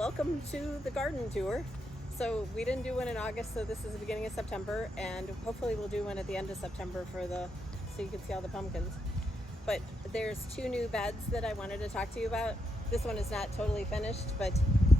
welcome to the garden tour. So we didn't do one in August, so this is the beginning of September, and hopefully we'll do one at the end of September so you can see all the pumpkins. But there's two new beds that I wanted to talk to you about. This one is not totally finished, but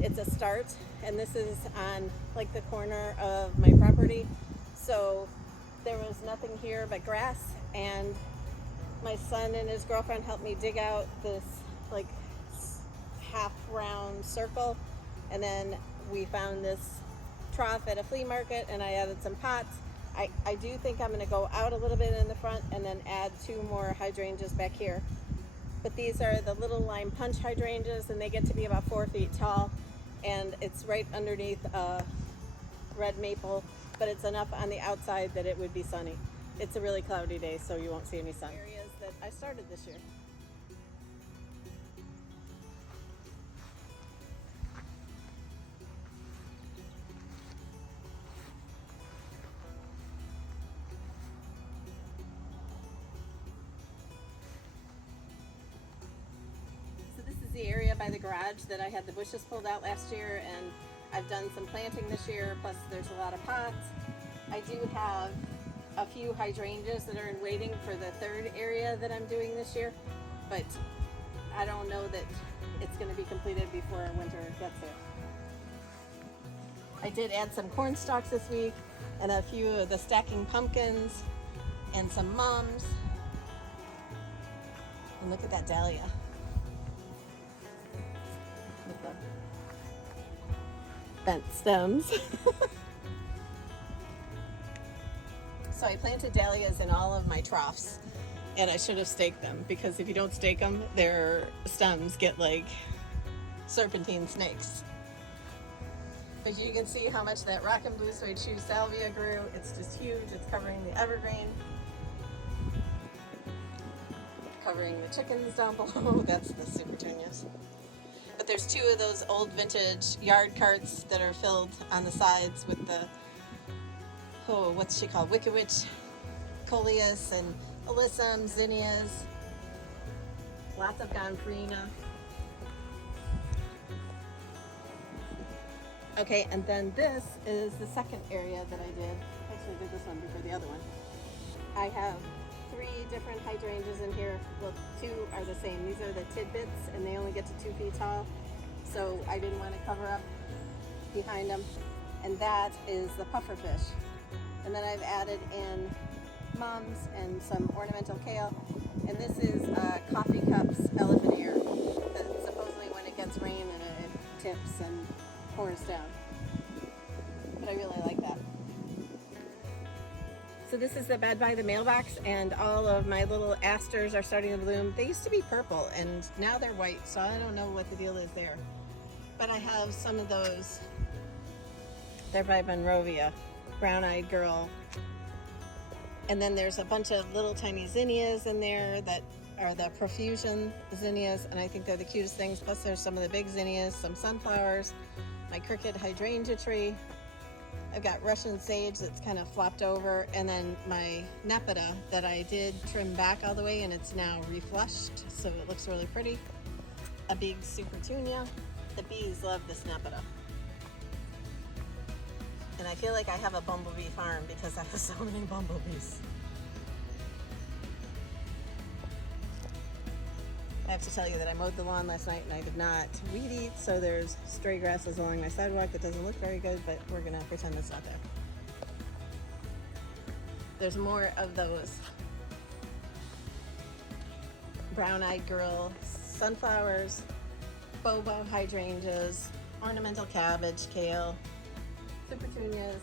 it's a start, and this is on like the corner of my property. So there was nothing here but grass, and my son and his girlfriend helped me dig out this like half round circle, and then we found this trough at a flea market, and I added some pots. I do think I'm going to go out a little bit in the front and then add two more hydrangeas back here. But these are the little lime punch hydrangeas, and they get to be about 4 feet tall, and it's right underneath a red maple, but it's enough on the outside that it would be sunny. It's a really cloudy day, so you won't see any sun. Areas that I started this year. The area by the garage that I had the bushes pulled out last year, and I've done some planting this year, plus there's a lot of pots. I do have a few hydrangeas that are in waiting for the third area that I'm doing this year, but I don't know that it's going to be completed before winter gets here. I did add some corn stalks this week, and a few of the stacking pumpkins, and some mums. And look at that dahlia. With the bent stems. So I planted dahlias in all of my troughs, and I should have staked them, because if you don't stake them, their stems get like serpentine snakes. But you can see how much that rock and blue suede shoe salvia grew. It's just huge. It's covering the evergreen, covering the chickens down below. That's the super petunias. But there's two of those old vintage yard carts that are filled on the sides with the, what's she called? Wicked Witch coleus and alyssum, zinnias, lots of gomphrena. Okay, and then this is the second area that I did. I actually did this one before the other one. I have 3 different hydrangeas in here. Well, 2 are the same. These are the tidbits, and they only get to 2 feet tall, so I didn't want to cover up behind them. And that is the pufferfish. And then I've added in mums and some ornamental kale. And this is coffee cups elephant ear that supposedly when it gets rain and it tips and pours down. But I really like that. So this is the bed by the mailbox, and all of my little asters are starting to bloom. They used to be purple, and now they're white, so I don't know what the deal is there. But I have some of those. They're by Monrovia, brown-eyed girl. And then there's a bunch of little tiny zinnias in there that are the profusion zinnias, and I think they're the cutest things. Plus there's some of the big zinnias, some sunflowers, my crooked hydrangea tree. I've got Russian sage that's kind of flopped over, and then my nepeta that I did trim back all the way, and it's now reflushed, so it looks really pretty. A big super petunia. The bees love this nepeta. And I feel like I have a bumblebee farm because I have so many bumblebees. I have to tell you that I mowed the lawn last night and I did not weed eat, so there's stray grasses along my sidewalk that doesn't look very good, but we're gonna pretend it's not there. There's more of those brown-eyed girl sunflowers, bobo hydrangeas, ornamental cabbage, kale, super petunias,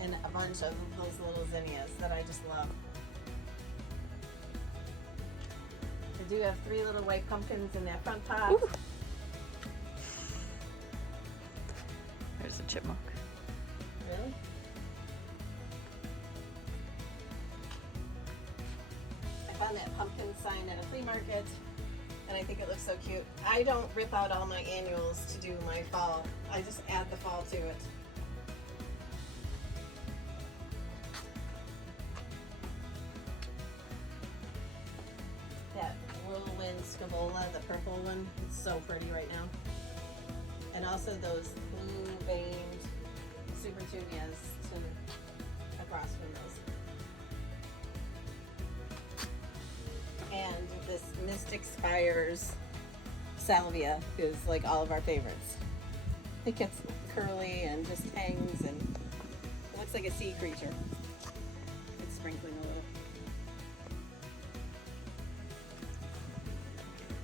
and a bunch of those little zinnias that I just love. I do have 3 little white pumpkins in that front pot. Ooh. There's a chipmunk. Really? I found that pumpkin sign at a flea market, and I think it looks so cute. I don't rip out all my annuals to do my fall. I just add the fall to it. That whirlwind scabola, the purple one, one. It's so pretty right now. And also those blue veined super tunias to across windows. And this Mystic Spires salvia is like all of our favorites. It gets curly and just hangs and it looks like a sea creature. It's sprinkling a little.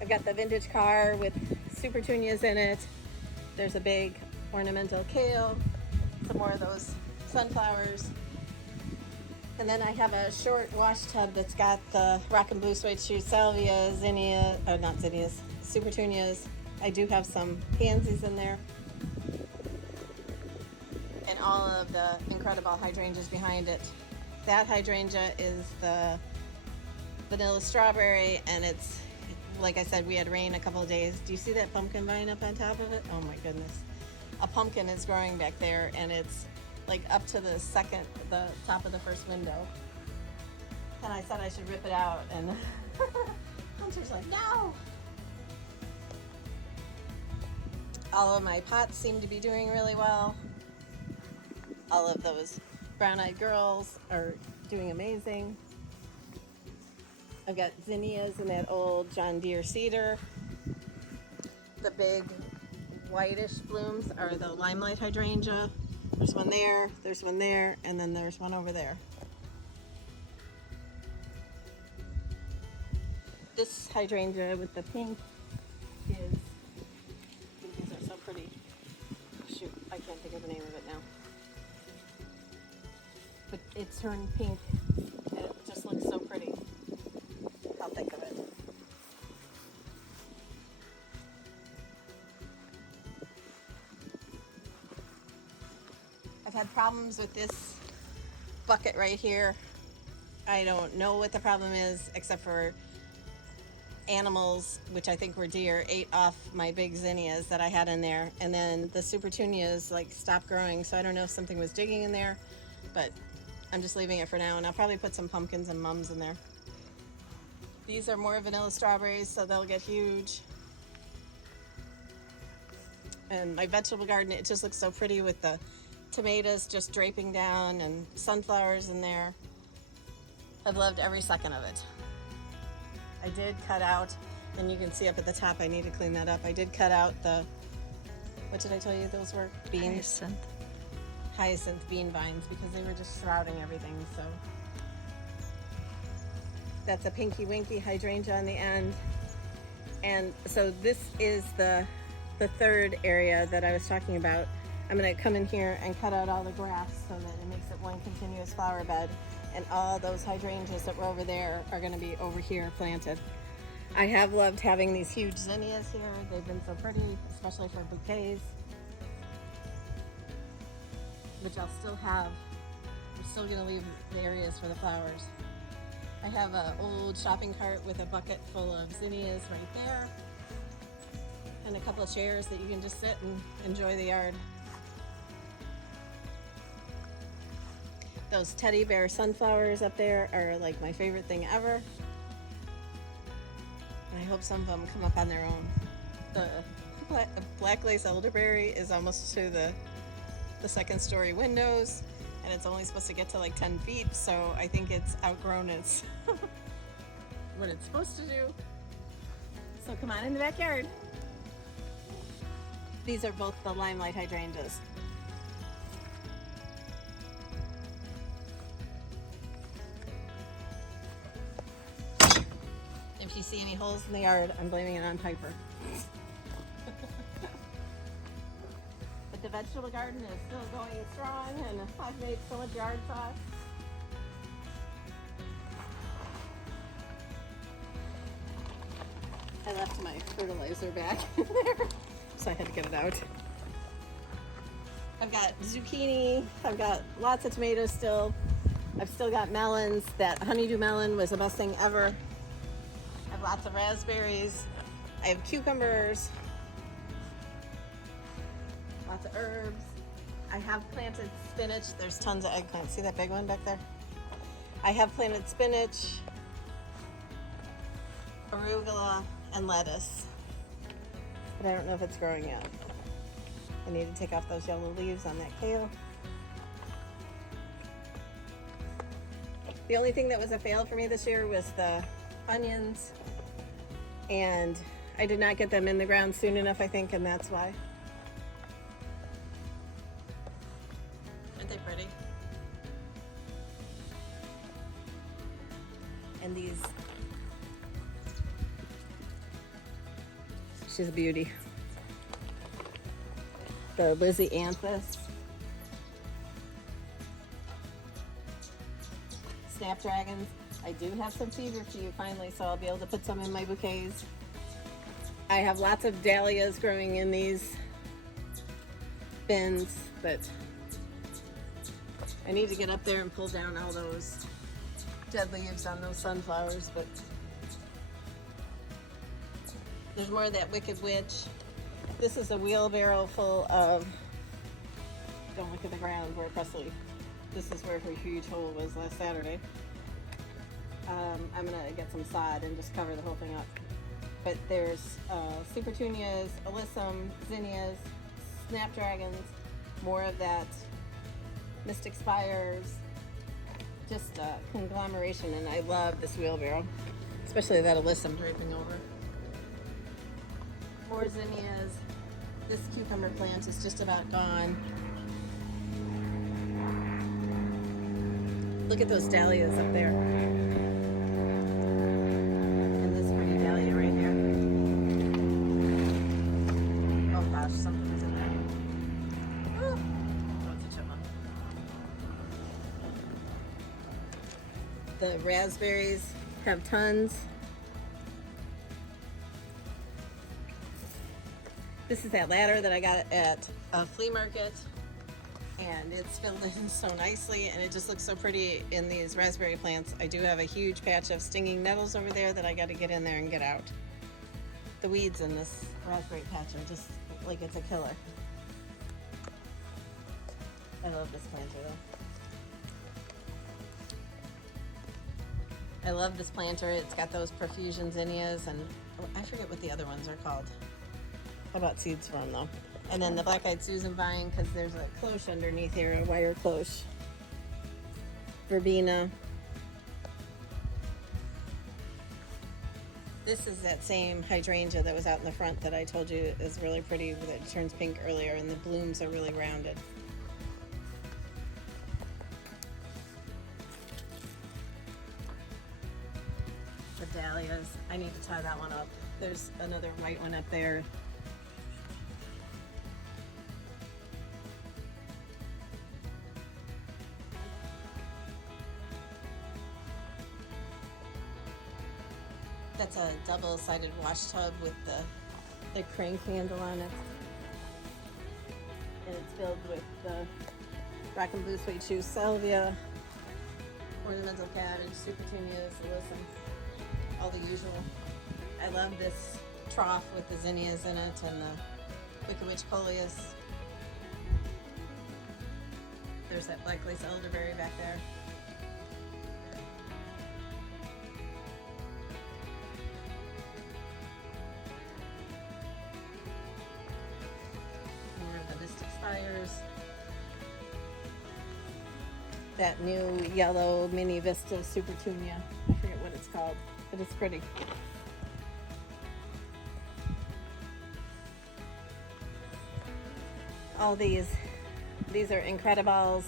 I've got the vintage car with super tunias in it. There's a big ornamental kale, some more of those sunflowers. And then I have a short wash tub that's got the rock and blue suede shoe salvia, zinnia, or not zinnias, super tunias. I do have some pansies in there. And all of the incredible hydrangeas behind it. That hydrangea is the vanilla strawberry, and it's, like I said, we had rain a couple of days. Do you see that pumpkin vine up on top of it? Oh my goodness. A pumpkin is growing back there, and it's like up to the top of the first window. And I said I should rip it out, and Hunter's like, no! All of my pots seem to be doing really well. All of those brown-eyed girls are doing amazing. I've got zinnias in that old John Deere cedar. The big whitish blooms are the limelight hydrangea. There's one there, and then there's one over there. This hydrangea with the pink is, these are so pretty. Shoot, I can't think of the name of it now. But it's turned pink, and it just looks so pretty. I'll think of it. I've had problems with this bucket right here. I don't know what the problem is, except for animals, which I think were deer, ate off my big zinnias that I had in there, and then the super tunias like stopped growing, so I don't know if something was digging in there, but I'm just leaving it for now, and I'll probably put some pumpkins and mums in there. These are more vanilla strawberries, so they'll get huge. And my vegetable garden, it just looks so pretty with the tomatoes just draping down and sunflowers in there. I've loved every second of it. I did cut out, and you can see up at the top, I need to clean that up. I did cut out the, what did I tell you those were? Beans? Hyacinth bean vines, because they were just shrouding everything, so. That's a pinky winky hydrangea on the end. And so this is the third area that I was talking about. I'm gonna come in here and cut out all the grass so that it makes it one continuous flower bed. And all those hydrangeas that were over there are gonna be over here planted. I have loved having these huge zinnias here. They've been so pretty, especially for bouquets. Which I'll still have. I'm still gonna leave the areas for the flowers. I have an old shopping cart with a bucket full of zinnias right there. And a couple of chairs that you can just sit and enjoy the yard. Those teddy bear sunflowers up there are like my favorite thing ever. And I hope some of them come up on their own. The black lace elderberry is almost to the second story windows, and it's only supposed to get to like 10 feet, so I think it's outgrown its what it's supposed to do. So come on in the backyard. These are both the limelight hydrangeas. If you see any holes in the yard, I'm blaming it on Piper. But the vegetable garden is still going strong, and I've made so much yard sauce. I left my fertilizer back in there, so I had to get it out. I've got zucchini, I've got lots of tomatoes still. I've still got melons. That honeydew melon was the best thing ever. I have lots of raspberries. I have cucumbers. Lots of herbs. I have planted spinach. There's tons of eggplants. See that big one back there? I have planted spinach, arugula, and lettuce. but I don't know if it's growing yet. I need to take off those yellow leaves on that kale. The only thing that was a fail for me this year was the onions, and I did not get them in the ground soon enough, I think, and that's why. Aren't they pretty? And these, she's a beauty. The Lizzie Anthus. Snapdragons. I do have some feverfew finally, so I'll be able to put some in my bouquets. I have lots of dahlias growing in these bins, but I need to get up there and pull down all those dead leaves on those sunflowers, but there's more of that Wicked Witch. This is a wheelbarrow full of, don't look at the ground where Presley, this is where her huge hole was last Saturday. I'm gonna get some sod and just cover the whole thing up. But there's supertunias, alyssum, zinnias, snapdragons, more of that mystic spires, just a conglomeration, and I love this wheelbarrow, especially that alyssum draping over. More zinnias. This cucumber plant is just about gone. Look at those dahlias up there. And this pretty dahlia right here. Oh gosh, something is in there. Oh, it's a chipmunk. The raspberries have tons. This is that ladder that I got at a flea market, and it's filled in so nicely, and it just looks so pretty in these raspberry plants. I do have a huge patch of stinging nettles over there that I got to get in there and get out. The weeds in this raspberry patch are just like it's a killer. I love this planter though. I love this planter. It's got those profusion zinnias, and oh, I forget what the other ones are called. I bought seeds for them though. And then the black-eyed Susan vine, because there's a cloche underneath here, a wire cloche. Verbena. This is that same hydrangea that was out in the front that I told you is really pretty, that turns pink earlier, and the blooms are really rounded. The dahlias, I need to tie that one up. There's another white one up there. That's a double-sided wash tub with the crank handle on it. And it's filled with the rock and blue sweet shoe salvia, ornamental cabbage, supertunias, alyssum, all the usual. I love this trough with the zinnias in it and the Wicked Witch coleus. There's that black lace elderberry back there. Spires. That new yellow mini Vista Supertunia. I forget what it's called, but it's pretty. All these are Incredibles,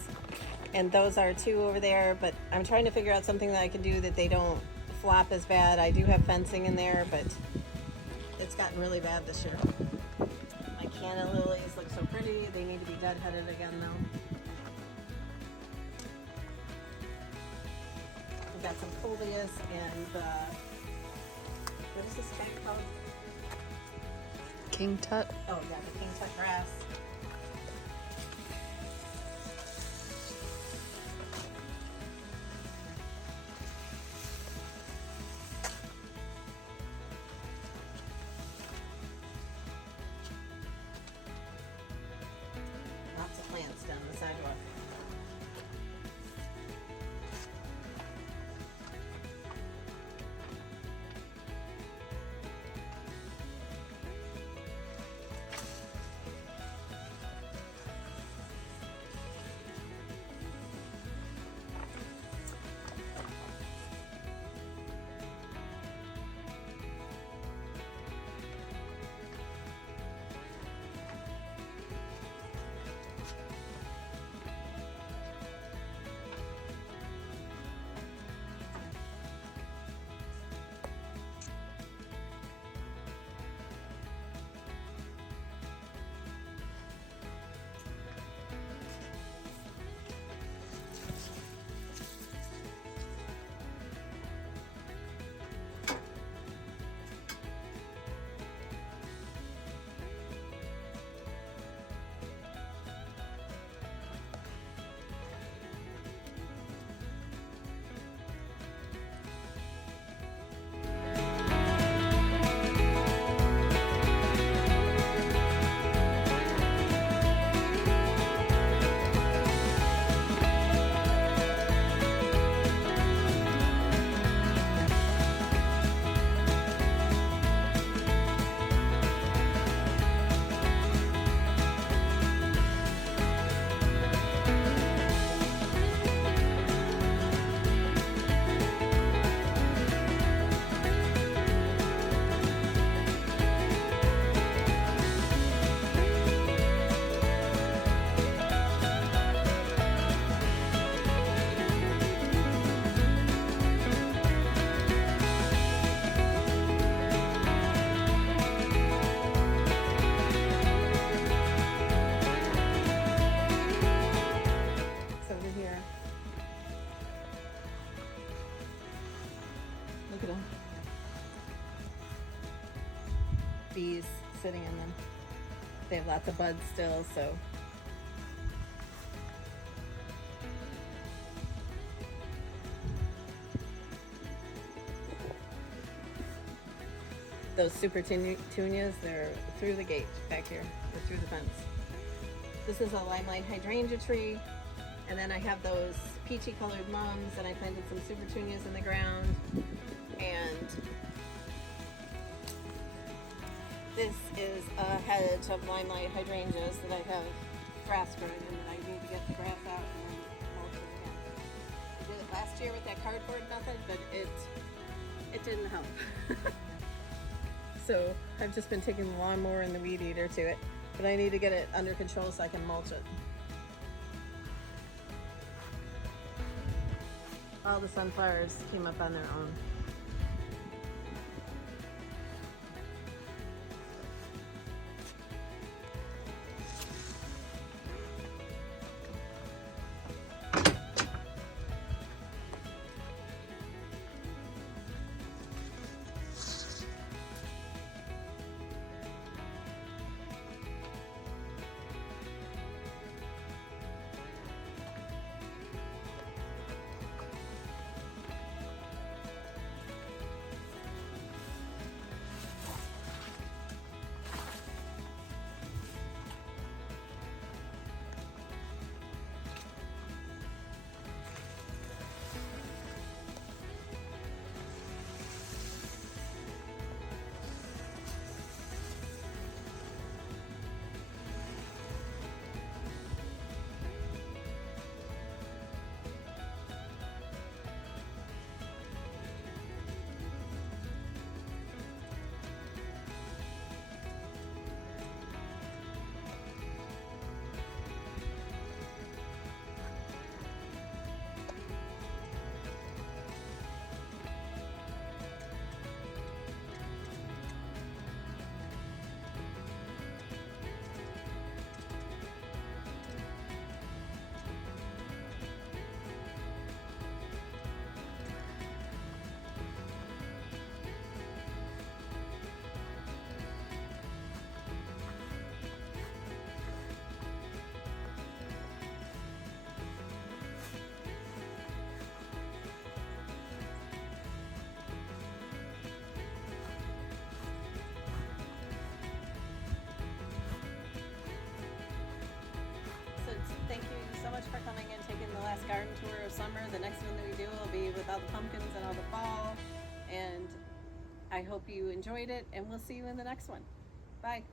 and those are two over there, but I'm trying to figure out something that I can do that they don't flop as bad. I do have fencing in there, but it's gotten really bad this year. My canna lilies look so pretty. They need to be deadheaded again though. We've got some coleus and what is this plant called? King Tut. Oh yeah, the King Tut grass. Lots of plants down the sidewalk. in them. They have lots of buds still, so. Those super petunias, they're through the gate back here, or through the fence. This is a limelight hydrangea tree, and then I have those peachy colored mums, and I planted some super petunias in the ground, and this is a hedge of limelight hydrangeas that I have grass growing in that I need to get the grass out and then mulch it again. I did it last year with that cardboard method, but it didn't help. So I've just been taking the lawnmower and the weed eater to it, but I need to get it under control so I can mulch it. All the sunflowers came up on their own. Thank you so much for coming and taking the last garden tour of summer. The next one that we do will be with all the pumpkins and all the fall. And I hope you enjoyed it, and we'll see you in the next one. Bye.